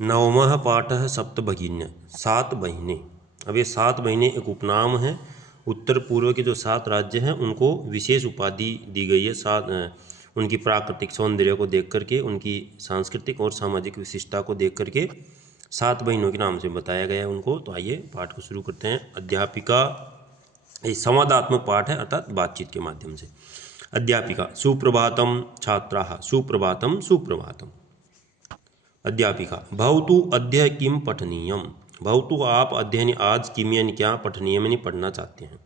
नवमः पाठः सप्तभगिन्य, 7 बहिनें। अब ये 7 बहिनें एक उपनाम है। उत्तर पूर्व के जो 7 राज्य हैं उनको विशेष उपाधि दी गई है। 7 उनकी प्राकृतिक सौंदर्य को देख करके, उनकी सांस्कृतिक और सामाजिक विशिष्टता को देख करके 7 बहिनों के नाम से बताया गया है उनको। तो आइए पाठ को शुरू करते हैं। अध्यापिका, ये संवादात्मक पाठ है अर्थात बातचीत के माध्यम से। अध्यापिका, सुप्रभातम छात्राः, सुप्रभातम सुप्रभातम। अध्यापिका, भवतु अद्य किम पठनीयम। भवतु आप, अध्ययन आज, किम यानी क्या, पठनीयम यानी पढ़ना चाहते हैं।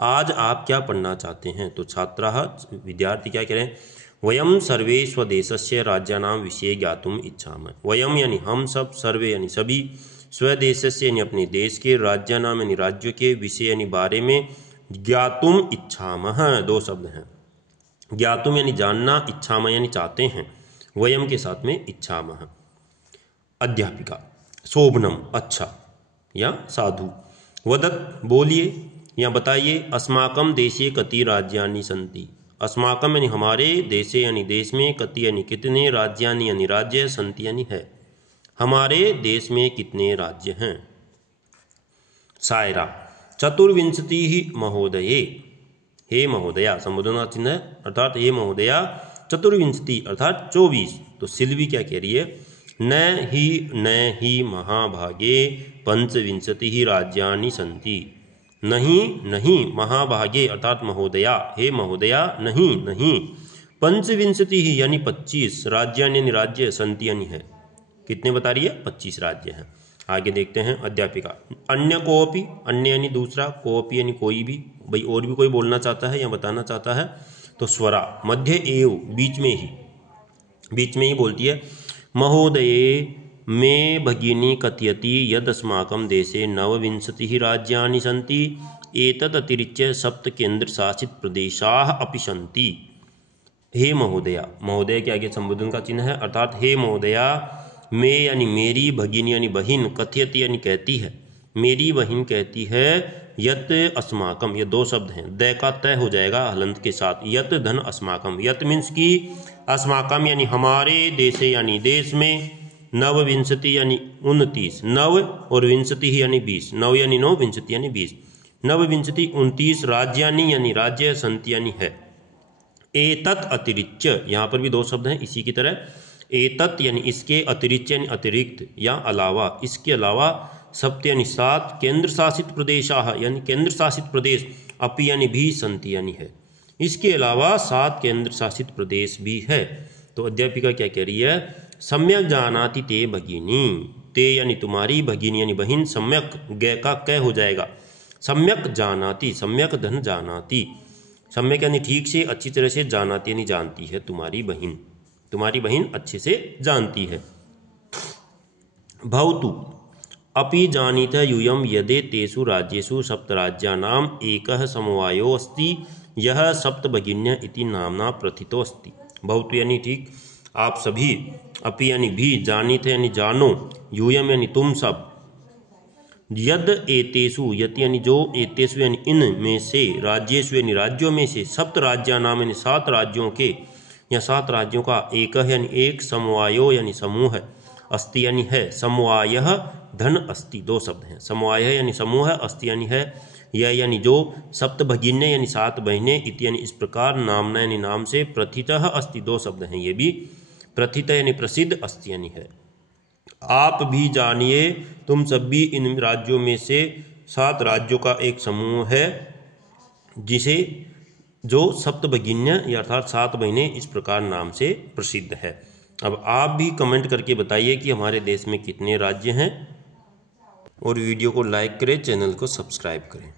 आज आप क्या पढ़ना चाहते हैं। तो छात्राः विद्यार्थी क्या कह रहे हैं, वयम सर्वे स्वदेशस्य राज्यानां विषये ज्ञातुम इच्छामः। वयम यानी हम सब, सर्वे यानी सभी, स्वदेशस्य यानी अपने देश के, राज्यानां यानी राज्यों के, विषय यानी बारे में, ज्ञातुम इच्छामः 2 शब्द हैं। ज्ञातुम यानी जानना, इच्छामः यानी चाहते हैं, वयम के साथ में इच्छामः। अध्यापिका, शोभनम अच्छा या साधु। वदत बोलिए या बताइए, अस्माकं देशे कति राज्यानि सन्ति। अस्माकं यानी हमारे, देशे यानी देश में, कति यानी कितने, राज्यानि यानी राज्य, सन्ति यानी है, हमारे देश में कितने राज्य हैं। सायरा, चतुर्विंशतिः महोदये। हे महोदया संबोधन चिन्ह है अर्थात हे महोदया, चतुर्विंशति अर्थात 24। तो सिल्वी क्या कह रही है, न ही महाभागे पंचविंशतिः राज्यानि सन्ति। नहीं महाभागे अर्थात महोदया, हे महोदया, नहीं पंचविंशतिः यानी 25, राज्यानि यानी राज्य, सन्ति यानी है, कितने बता रही है, 25 राज्य हैं। आगे देखते हैं। अध्यापिका, अन्य कोपि, अन्य यानी दूसरा, कोपि यानी कोई भी, भाई और भी कोई बोलना चाहता है या बताना चाहता है। तो स्वरा, मध्य एव, बीच में ही बोलती है। महोदये मे भगिनी कथयति यद अस्माकं देशे 29 राज्यानि सन्ति, एतदतिरिच्य 7 केन्द्रशासित प्रदेशाः अपि सन्ति। हे महोदया, महोदय के आगे संबोधन का चिन्ह है अर्थात हे महोदया, मैं यानी मेरी, भगिनी यानी बहिन, कथयति यानी कहती है, मेरी बहिन कहती है, यत अस्माकम, ये 2 शब्द हैं, द का तय हो जाएगा हलंत के साथ, यत धन अस्माकम। यत मीन्स की अस्माकम यानी हमारे, देशे यानी देश में, नवविंशति यानी 29, नव और विंशति यानी 20, नव यानी 9, विंशति यानी 20, नवविंशति 29 राज्यानि यानी राज्य, सन्ति यानी है। एतत् अतिरिच्य, यहाँ पर भी 2 शब्द हैं इसी की तरह। एतत् यानी इसके, अतिरिच्य यानी अतिरिक्त या अलावा, इसके अलावा, सप्त यानी 7, केंद्र शासित प्रदेशाः यानी केंद्र शासित प्रदेश, अपि यानी भी, सन्ति यानी है, इसके अलावा 7 केंद्र शासित प्रदेश भी है। तो अध्यापिका क्या कह रही है, सम्यक जानाति ते भगिनी। ते यानी तुम्हारी, भगिनी यानी बहिन, सम्यक ग का क हो जाएगा, सम्यक जानाति, सम्यक धन जानाति, सम्यक यानी ठीक से, अच्छी तरह से, जानाति यानी जानती है, तुम्हारी बहिन अच्छे से जानती है। भवतु अपि जानीतः यूयं यदि तेषु राज्येषु 7 राज्यानाम् एकः समवायो अस्ति, यह सप्तभगिन्यः इति नाम्ना प्रथितो अस्ति। भवतु यानी ठीक, आप सभी, अपि यानी भी, जानीतः यानी जानो, यूयं यानी तुम सब, यद एतेषु, यति यानी जो, एतेषु यानी इन में से, राज्येषु यानी राज्यों में से, 7 राज्यानाम यानी 7 राज्यों के या 7 राज्यों का, एक यानी एक, समवायो यानी समूह, अस्ति यानी है, समवायः धन अस्ति, 2 शब्द हैं, समवाय यानी समूह, अस्ति यानी है, यह यानी जो, सप्तभगिन्य यानी 7 बहिनें, इति यानी इस प्रकार, नामना यानी नाम से, प्रथितः अस्ति, 2 शब्द हैं ये भी, प्रथित यानी प्रसिद्ध, अस्ति यानी है। आप भी जानिए, तुम सब भी इन राज्यों में से 7 राज्यों का एक समूह है, जिसे जो सप्तभगिन्य या अर्थात 7 बहिनें इस प्रकार नाम से प्रसिद्ध है। अब आप भी कमेंट करके बताइए कि हमारे देश में कितने राज्य हैं, और वीडियो को लाइक करें, चैनल को सब्सक्राइब करें।